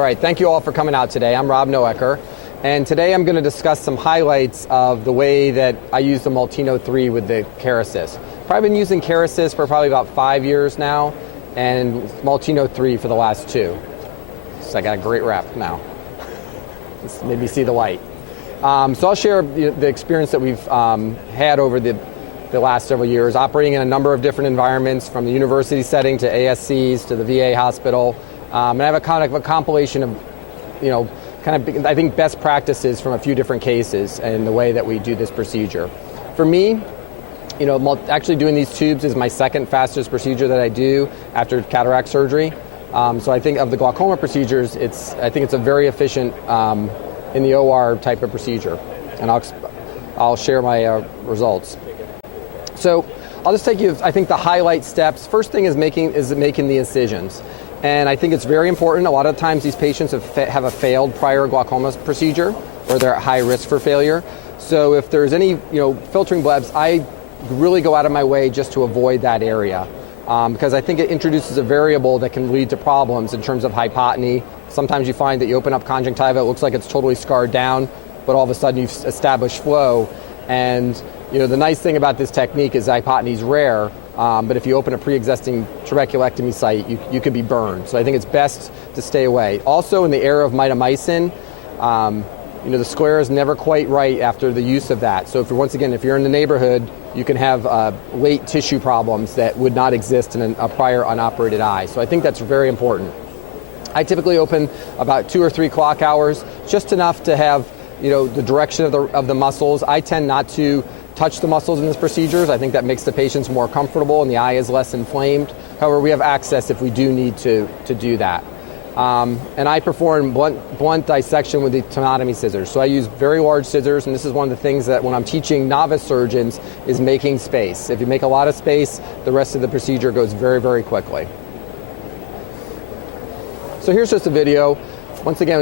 All right, thank you all for coming out today. I'm Rob Noecker, and today I'm going to discuss some highlights of the way that I use the MOLTENO3 with the Kerasys. I've been using Kerasys for probably about 5 years now, and MOLTENO3 for the last 2. So I got a great rep now. Just maybe see the light. So I'll share the experience that we've had over the last several years, operating in a number of different environments, from the university setting to ASCs to the VA hospital. And I have a kind of a compilation of, I think best practices from a few different cases and the way that we do this procedure. For me, actually doing these tubes is my second fastest procedure that I do after cataract surgery. So I think of the glaucoma procedures, I think it's a very efficient in the OR type of procedure, and I'll share my results. So I'll just take you, I think, the highlight steps. First thing is making the incisions. And I think it's very important. A lot of times these patients have a failed prior glaucoma procedure, or they're at high risk for failure. So if there's any filtering blebs, I really go out of my way just to avoid that area, because I think it introduces a variable that can lead to problems in terms of hypotony. Sometimes you find that you open up conjunctiva, it looks like it's totally scarred down, but all of a sudden you've established flow. And the nice thing about this technique is hypotony is rare. But if you open a pre-existing trabeculectomy site, you could be burned. So I think it's best to stay away. Also, in the era of mitomycin, the sclera is never quite right after the use of that. So if you're in the neighborhood, you can have late tissue problems that would not exist in a prior unoperated eye. So I think that's very important. I typically open about 2 or 3 clock hours, just enough to have the direction of the muscles. I tend not to touch the muscles in these procedures. I think that makes the patients more comfortable and the eye is less inflamed. However, we have access if we do need to do that. And I perform blunt dissection with the tenotomy scissors. So I use very large scissors, and this is one of the things that when I'm teaching novice surgeons is making space. If you make a lot of space, the rest of the procedure goes very, very quickly. So here's just a video. Once again,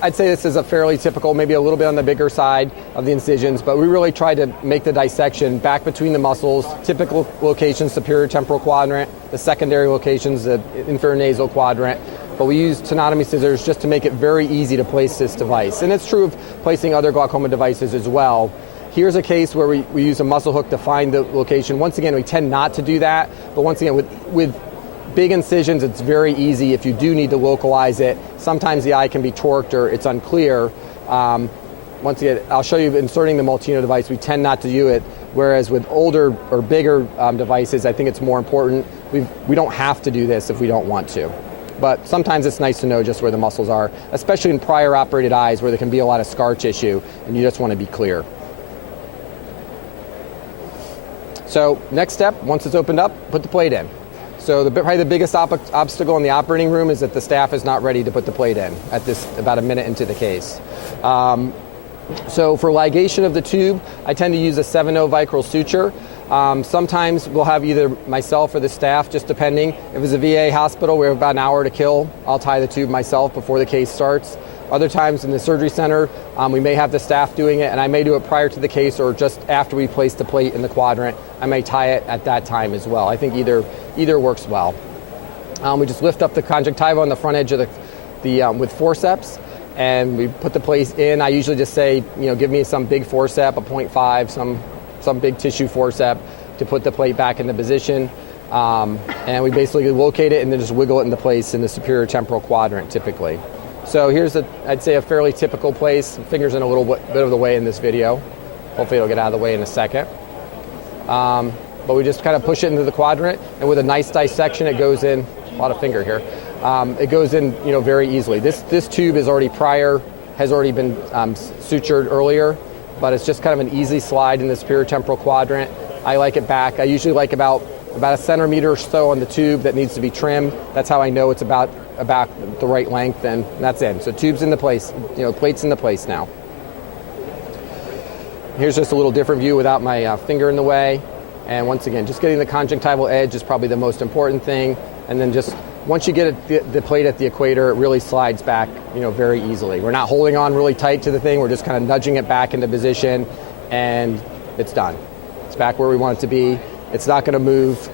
I'd say this is a fairly typical, maybe a little bit on the bigger side of the incisions, but we really try to make the dissection back between the muscles, typical locations, superior temporal quadrant, the secondary locations, the inferior nasal quadrant. But we use tenotomy scissors just to make it very easy to place this device. And it's true of placing other glaucoma devices as well. Here's a case where we use a muscle hook to find the location. Once again, we tend not to do that, but once again, with big incisions, it's very easy if you do need to localize it. Sometimes the eye can be torqued or it's unclear. Once again, I'll show you inserting the Molteno device. We tend not to do it, whereas with older or bigger devices, I think it's more important. We don't have to do this if we don't want to. But sometimes it's nice to know just where the muscles are, especially in prior operated eyes where there can be a lot of scar tissue and you just want to be clear. So next step, once it's opened up, put the plate in. So probably the biggest obstacle in the operating room is that the staff is not ready to put the plate in at this about a minute into the case. So for ligation of the tube, I tend to use a 7/0 vicryl suture. Sometimes we'll have either myself or the staff, just depending. If it's a VA hospital, we have about an hour to kill. I'll tie the tube myself before the case starts. Other times in the surgery center, we may have the staff doing it, and I may do it prior to the case or just after we place the plate in the quadrant. I may tie it at that time as well. I think either works well. We just lift up the conjunctiva on the front edge of with forceps, and we put the plate in. I usually just say, give me some big forcep, a 0.5, some big tissue forcep to put the plate back into position. And we basically locate it and then just wiggle it into place in the superior temporal quadrant typically. So here's I'd say a fairly typical place. Fingers in a little bit of the way in this video. Hopefully it'll get out of the way in a second. But we just kind of push it into the quadrant, and with a nice dissection, it goes in. A lot of finger here. It goes in, very easily. This tube is already has already been sutured earlier, but it's just kind of an easy slide in the superior temporal quadrant. I like it back. I usually like about a centimeter or so on the tube that needs to be trimmed. That's how I know it's about the right length, and that's in. So tube's in the place, plate's in the place now. Here's just a little different view without my finger in the way. And once again, just getting the conjunctival edge is probably the most important thing. And then just once you get the plate at the equator, it really slides back, very easily. We're not holding on really tight to the thing. We're just kind of nudging it back into position, and it's done. It's back where we want it to be. It's not going to move.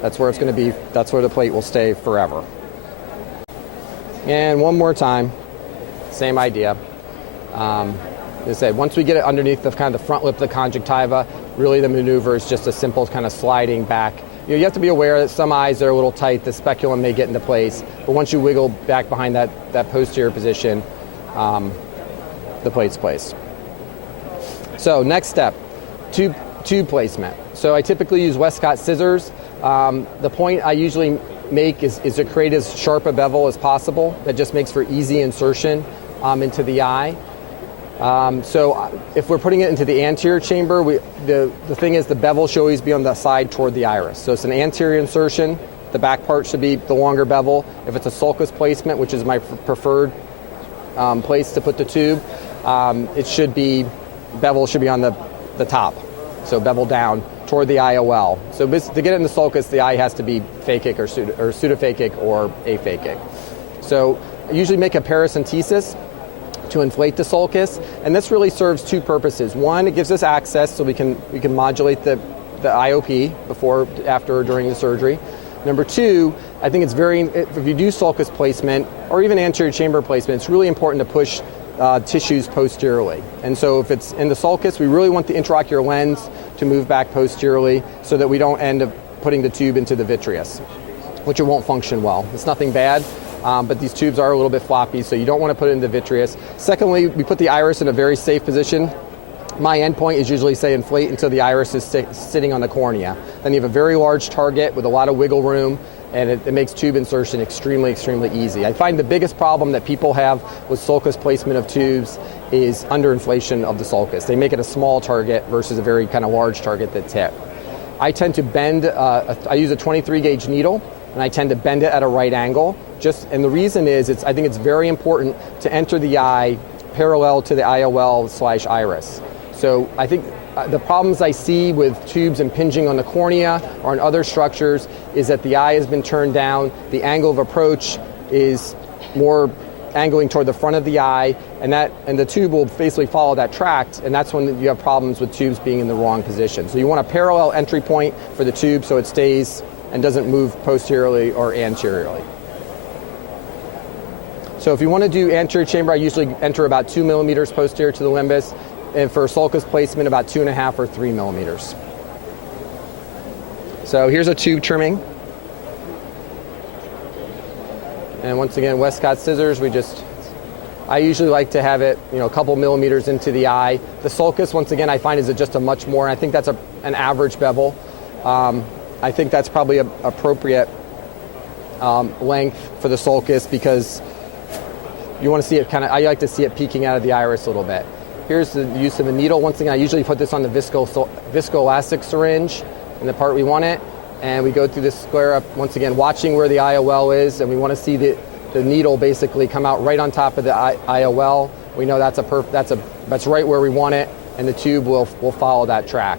That's where it's going to be. That's where the plate will stay forever. And one more time, same idea. As I said, once we get it underneath the kind of the front lip of the conjunctiva, really the maneuver is just a simple kind of sliding back. You have to be aware that some eyes are a little tight, the speculum may get into place, but once you wiggle back behind that posterior position, the plate's placed. So next step, tube placement. So I typically use Westcott scissors. The point I usually make is to create as sharp a bevel as possible. That just makes for easy insertion into the eye. So if we're putting it into the anterior chamber, the thing is the bevel should always be on the side toward the iris. So it's an anterior insertion. The back part should be the longer bevel. If it's a sulcus placement, which is my preferred place to put the tube, bevel should be on the top. So bevel down toward the IOL. So to get it in the sulcus, the eye has to be phakic or pseudophakic or aphakic. So I usually make a paracentesis to inflate the sulcus, and this really serves two purposes. One, it gives us access so we can modulate the IOP before, after, or during the surgery. Number two, I think it's if you do sulcus placement or even anterior chamber placement, it's really important to push tissues posteriorly. And so if it's in the sulcus, we really want the intraocular lens to move back posteriorly so that we don't end up putting the tube into the vitreous, which it won't function well. It's nothing bad, but these tubes are a little bit floppy, so you don't want to put it in the vitreous. Secondly, we put the iris in a very safe position. My endpoint is usually, say, inflate until the iris is sitting on the cornea. Then you have a very large target with a lot of wiggle room, and it makes tube insertion extremely, extremely easy. I find the biggest problem that people have with sulcus placement of tubes is underinflation of the sulcus. They make it a small target versus a very kind of large target that's hit. I tend to bend, I use a 23 gauge needle, and I tend to bend it at a right angle. And the reason is, I think it's very important to enter the eye parallel to the IOL/iris. So I think the problems I see with tubes impinging on the cornea or on other structures is that the eye has been turned down, the angle of approach is more angling toward the front of the eye, and the tube will basically follow that tract, and that's when you have problems with tubes being in the wrong position. So you want a parallel entry point for the tube so it stays and doesn't move posteriorly or anteriorly. So if you want to do anterior chamber, I usually enter about 2 millimeters posterior to the limbus, and for sulcus placement, about 2.5 or 3 millimeters. So here's a tube trimming. And once again, Westcott scissors, I usually like to have it, a couple millimeters into the eye. The sulcus, once again, I find is just a much more, and I think that's an average bevel. I think that's probably an appropriate length for the sulcus because you want to see it I like to see it peeking out of the iris a little bit. Here's the use of a needle. Once again, I usually put this on the viscoelastic syringe in the part we want it, and we go through this sclera, once again, watching where the IOL is, and we want to see the needle basically come out right on top of the IOL. We know that's right where we want it, and the tube will follow that track.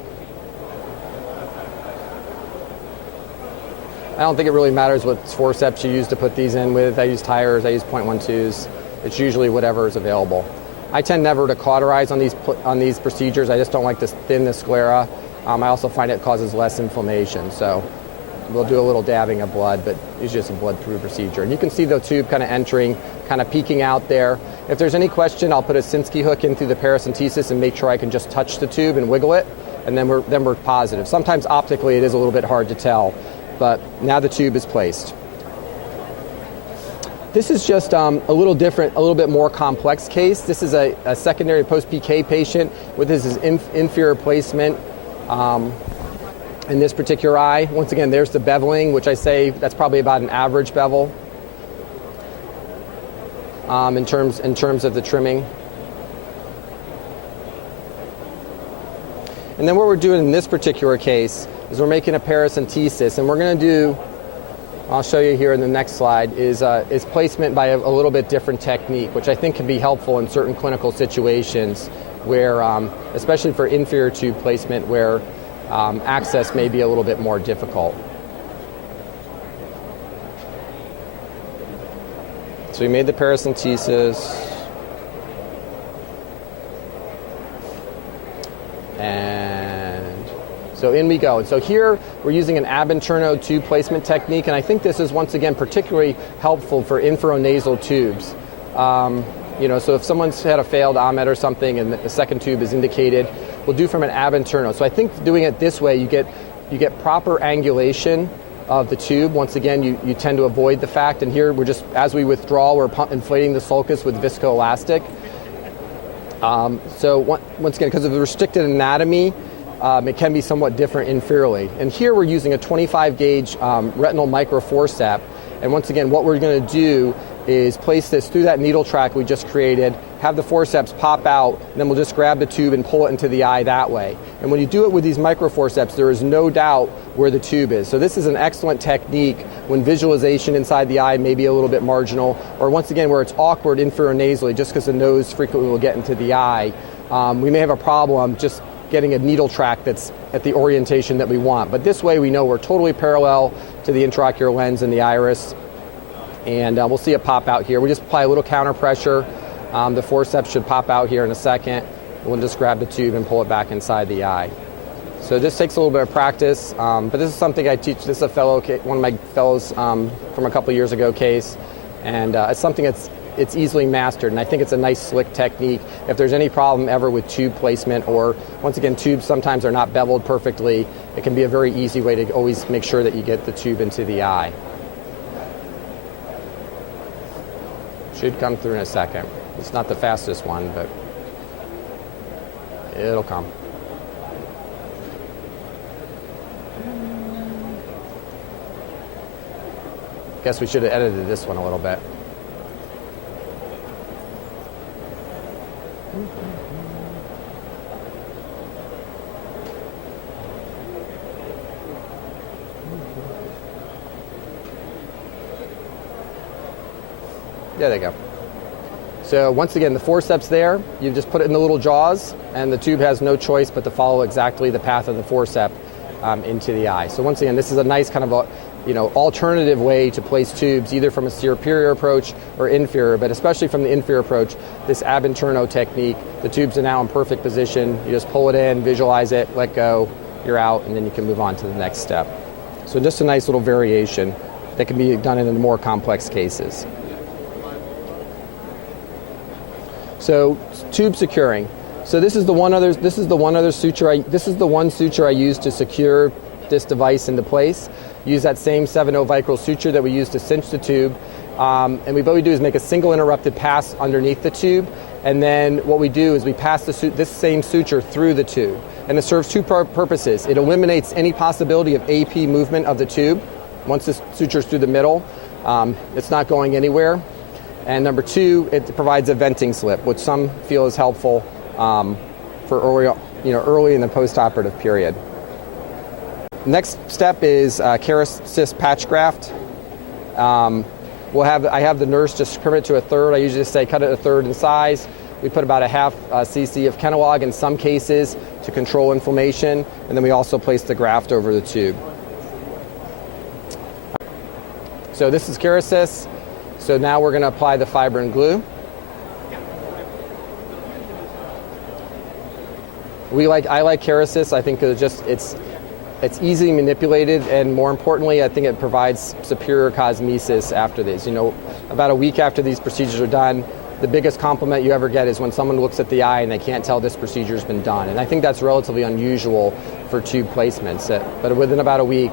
I don't think it really matters what forceps you use to put these in with. I use tires, I use .12s. It's usually whatever is available. I tend never to cauterize on these procedures. I just don't like to thin the sclera. I also find it causes less inflammation. So we'll do a little dabbing of blood, but it's just a blood-through procedure. And you can see the tube kind of entering, kind of peeking out there. If there's any question, I'll put a Sinskey hook in through the paracentesis and make sure I can just touch the tube and wiggle it, and then we're positive. Sometimes optically it is a little bit hard to tell, but now the tube is placed. This is just a little different, a little bit more complex case. This is a secondary post-PK patient with his inferior placement in this particular eye. Once again, there's the beveling, which I say that's probably about an average bevel in terms of the trimming. And then what we're doing in this particular case is we're making a paracentesis, and we're going to do, I'll show you here in the next slide, is placement by a little bit different technique, which I think can be helpful in certain clinical situations where, especially for inferior tube placement, where access may be a little bit more difficult. So we made the paracentesis. So in we go. And so here we're using an ab interno tube placement technique, and I think this is once again particularly helpful for inferonasal tubes. So if someone's had a failed AMET or something and the second tube is indicated, we'll do from an ab interno. So I think doing it this way, you get proper angulation of the tube. Once again, you tend to avoid the fact, and here we're just, as we withdraw, we're inflating the sulcus with viscoelastic. So once again, because of the restricted anatomy, it can be somewhat different inferiorly. And here we're using a 25 gauge retinal microforcep. And once again, what we're going to do is place this through that needle track we just created, have the forceps pop out, and then we'll just grab the tube and pull it into the eye that way. And when you do it with these microforceps, there is no doubt where the tube is. So this is an excellent technique when visualization inside the eye may be a little bit marginal, or once again where it's awkward inferonasally just because the nose frequently will get into the eye. We may have a problem just getting a needle track that's at the orientation that we want. But this way we know we're totally parallel to the intraocular lens and the iris. And we'll see it pop out here. We just apply a little counter pressure. The forceps should pop out here in a second. We'll just grab the tube and pull it back inside the eye. So this takes a little bit of practice, but this is something I teach. This is one of my fellows from a couple years ago case, and it's something it's easily mastered, and I think it's a nice slick technique. If there's any problem ever with tube placement, or once again, tubes sometimes are not beveled perfectly, it can be a very easy way to always make sure that you get the tube into the eye. Should come through in a second. It's not the fastest one, but it'll come. Guess we should have edited this one a little bit. There they go. So once again, the forceps there, you just put it in the little jaws, and the tube has no choice but to follow exactly the path of the forcep into the eye. So once again, this is a nice kind of alternative way to place tubes, either from a superior approach or inferior, but especially from the inferior approach, this ab interno technique, the tubes are now in perfect position. You just pull it in, visualize it, let go, you're out, and then you can move on to the next step. So just a nice little variation that can be done in the more complex cases. So tube securing. So this is the one suture I use to secure this device into place. Use that same 7/0 vicryl suture that we use to cinch the tube. And what we do is make a single interrupted pass underneath the tube, and then what we do is we pass this same suture through the tube. And it serves two purposes. It eliminates any possibility of AP movement of the tube. Once the suture's through the middle, it's not going anywhere. And number two, it provides a venting slip, which some feel is helpful for early in the postoperative period. Next step is Kerasys patch graft. I have the nurse just trim it to a third. I usually just say cut it a third in size. We put about a half cc of Kenalog in some cases to control inflammation, and then we also place the graft over the tube. So this is Kerasys. So now we're going to apply the fibrin glue. I like Kerasys. I think it's easily manipulated, and more importantly, I think it provides superior cosmesis after these. About a week after these procedures are done, the biggest compliment you ever get is when someone looks at the eye and they can't tell this procedure's been done. And I think that's relatively unusual for tube placements. But within about a week,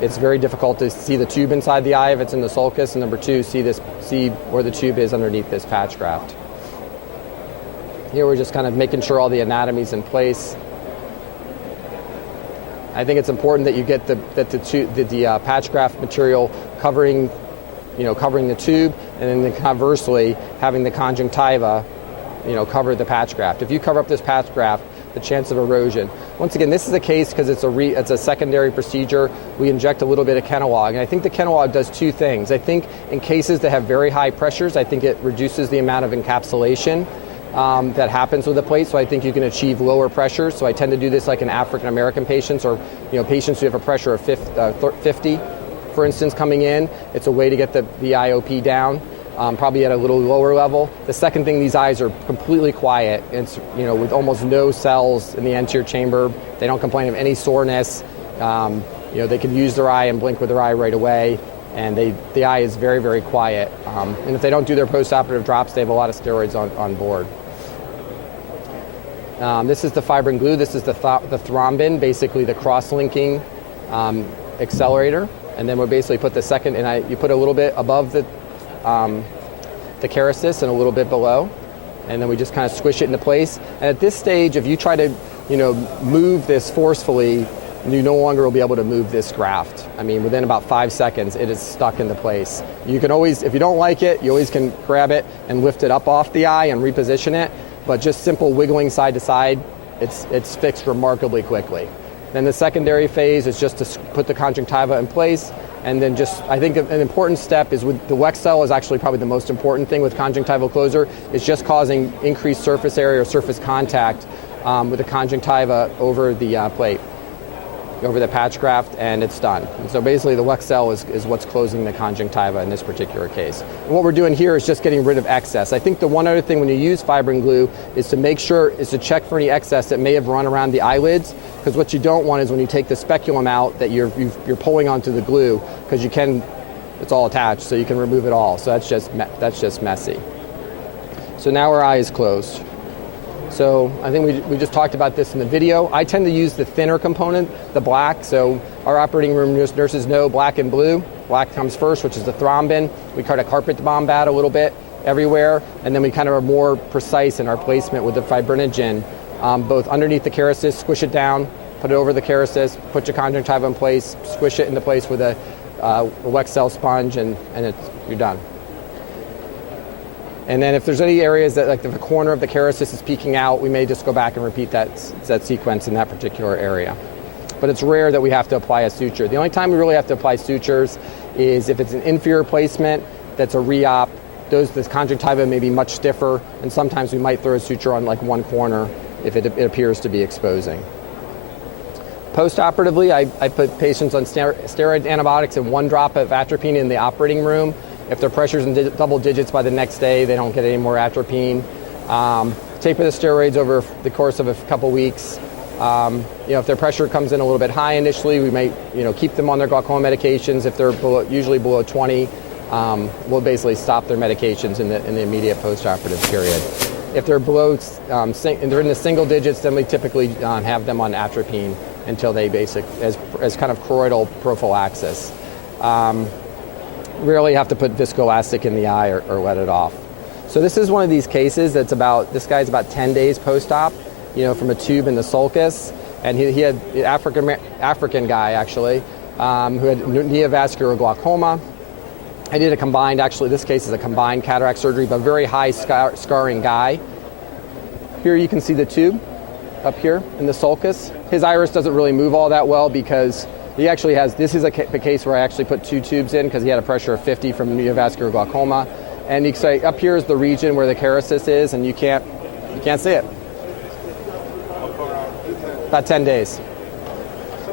it's very difficult to see the tube inside the eye if it's in the sulcus, and number two, see where the tube is underneath this patch graft. Here we're just kind of making sure all the anatomy's in place. I think it's important that you get the patch graft material covering the tube, and then conversely having the conjunctiva, cover the patch graft. If you cover up this patch graft, the chance of erosion. Once again, this is a case because it's a secondary procedure. We inject a little bit of Kenalog, and I think the Kenalog does two things. I think in cases that have very high pressures, I think it reduces the amount of encapsulation that happens with the plate, so I think you can achieve lower pressures. So I tend to do this like in African American patients, or patients who have a pressure of 50, for instance, coming in. It's a way to get the IOP down. probably at a little lower level. The second thing, these eyes are completely quiet. It's, with almost no cells in the anterior chamber. They don't complain of any soreness. They can use their eye and blink with their eye right away, and the eye is very, very quiet. And if they don't do their postoperative drops, they have a lot of steroids on board. This is the fibrin glue. This is the thrombin, basically the cross-linking accelerator. And then we'll basically put the second, and you put a little bit above the Kerasys and a little bit below. And then we just kind of squish it into place. And at this stage, if you try to, move this forcefully, you no longer will be able to move this graft. I mean, within about 5 seconds, it is stuck into place. You can always, if you don't like it, you always can grab it and lift it up off the eye and reposition it. But just simple wiggling side to side, it's fixed remarkably quickly. Then the secondary phase is just to put the conjunctiva in place, and then I think an important step is with the Weck cell is actually probably the most important thing with conjunctival closure, is just causing increased surface area or surface contact with the conjunctiva over the plate, over the patch graft, and it's done. And so basically the Weck cell is what's closing the conjunctiva in this particular case. And what we're doing here is just getting rid of excess. I think the one other thing when you use fibrin glue is to check for any excess that may have run around the eyelids, because what you don't want is when you take the speculum out that you're pulling onto the glue, because it's all attached, so you can remove it all. So that's just messy. So now our eye is closed. So I think we just talked about this in the video. I tend to use the thinner component, the black. So our operating room nurses know black and blue. Black comes first, which is the thrombin. We kind of carpet bomb that a little bit everywhere. And then we kind of are more precise in our placement with the fibrinogen, both underneath the Kerasys, squish it down, put it over the Kerasys, put your conjunctiva in place, squish it into place with a Weck cell sponge, and you're done. And then if there's any areas that, like, the corner of the Kerasys is peeking out, we may just go back and repeat that sequence in that particular area. But it's rare that we have to apply a suture. The only time we really have to apply sutures is if it's an inferior placement that's a re-op. The conjunctiva may be much stiffer, and sometimes we might throw a suture on like one corner if it appears to be exposing. Postoperatively, I put patients on steroid antibiotics and 1 drop of atropine in the operating room. If their pressure's in double digits by the next day, they don't get any more atropine. Taper the steroids over the course of a couple weeks. If their pressure comes in a little bit high initially, we may keep them on their glaucoma medications. If they're usually below 20, we'll basically stop their medications in the immediate postoperative period. If they're below, and they're in the single digits, then we typically have them on atropine until they as kind of choroidal prophylaxis. Rarely have to put viscoelastic in the eye or let it off. So this is one of these cases this guy's about 10 days post-op, from a tube in the sulcus, and he had African guy actually, who had neovascular glaucoma. I did this case is a combined cataract surgery, but very high scarring guy. Here you can see the tube up here in the sulcus. His iris doesn't really move all that well because he actually this is a case where I actually put 2 tubes in because he had a pressure of 50 from neovascular glaucoma. And you can say up here is the region where the Kerasys is, and you can't see it. About 10 days.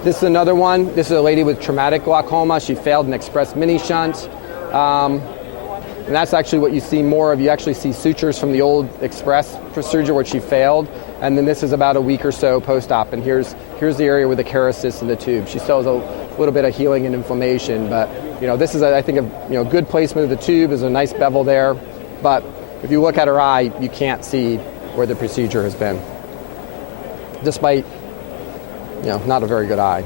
This is another one. This is a lady with traumatic glaucoma. She failed an express mini shunt. And that's actually what you see more of. You actually see sutures from the old express procedure where she failed. And then this is about a week or so post-op. And here's the area with the Kerasys and the tube. She still has a little bit of healing and inflammation. But, this is, I think, a good placement of the tube. There's a nice bevel there. But if you look at her eye, you can't see where the procedure has been. Despite, not a very good eye.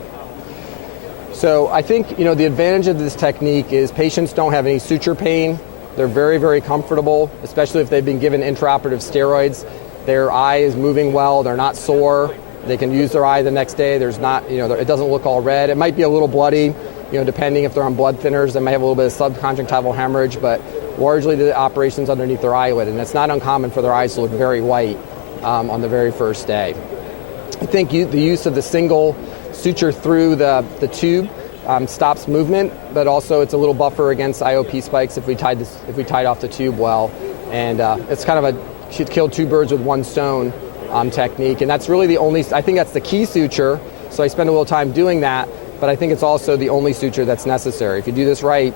So I think, the advantage of this technique is patients don't have any suture pain. They're very, very comfortable, especially if they've been given intraoperative steroids. Their eye is moving well. They're not sore. They can use their eye the next day. There's not, it doesn't look all red. It might be a little bloody, depending if they're on blood thinners. They might have a little bit of subconjunctival hemorrhage, but largely the operation's underneath their eyelid, and it's not uncommon for their eyes to look very white on the very first day. I think the use of the single suture through the tube stops movement, but also it's a little buffer against IOP spikes if we tied off the tube well, and it's kind of should kill 2 birds with 1 stone technique, and that's really I think that's the key suture. So I spend a little time doing that, but I think it's also the only suture that's necessary. If you do this right,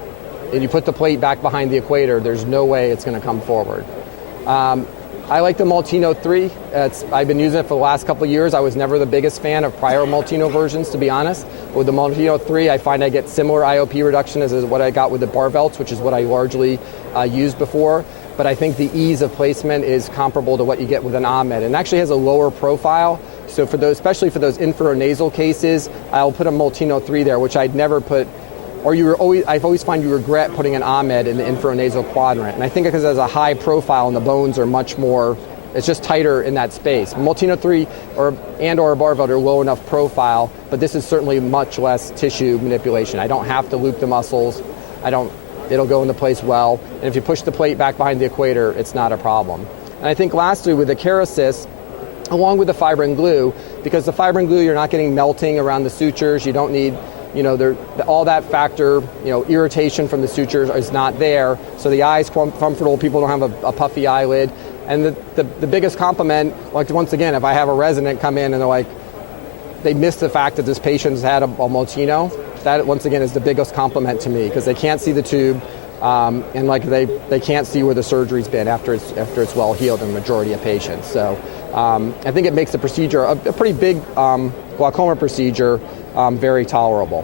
and you put the plate back behind the equator, there's no way it's going to come forward. I like the MOLTENO3. I've been using it for the last couple of years. I was never the biggest fan of prior MOLTENO versions, to be honest. With the MOLTENO3, I find I get similar IOP reduction as what I got with the Barvelts, which is what I largely used before. But I think the ease of placement is comparable to what you get with an Amniotic, and actually has a lower profile. So for those, especially for those infranasal cases, I'll put a MOLTENO3 there, which I'd never put. Or I've always find you regret putting an Amniotic in the infranasal quadrant. And I think because it has a high profile and the bones are much more, it's just tighter in that space. MOLTENO3 or a Barvelt are low enough profile, but this is certainly much less tissue manipulation. I don't have to loop the muscles. It'll go into place well. And if you push the plate back behind the equator, it's not a problem. And I think lastly with the Kerasys, along with the fibrin glue, because the fibrin glue you're not getting melting around the sutures, you don't need, all that factor, irritation from the sutures is not there. So the eye's comfortable, people don't have a puffy eyelid. And the biggest compliment, like once again, if I have a resident come in and they're like, they miss the fact that this patient's had a MOLTENO, that once again is the biggest compliment to me, because they can't see the tube, and like they can't see where the surgery's been after it's well healed in the majority of patients. So I think it makes the procedure, a pretty big glaucoma procedure, very tolerable.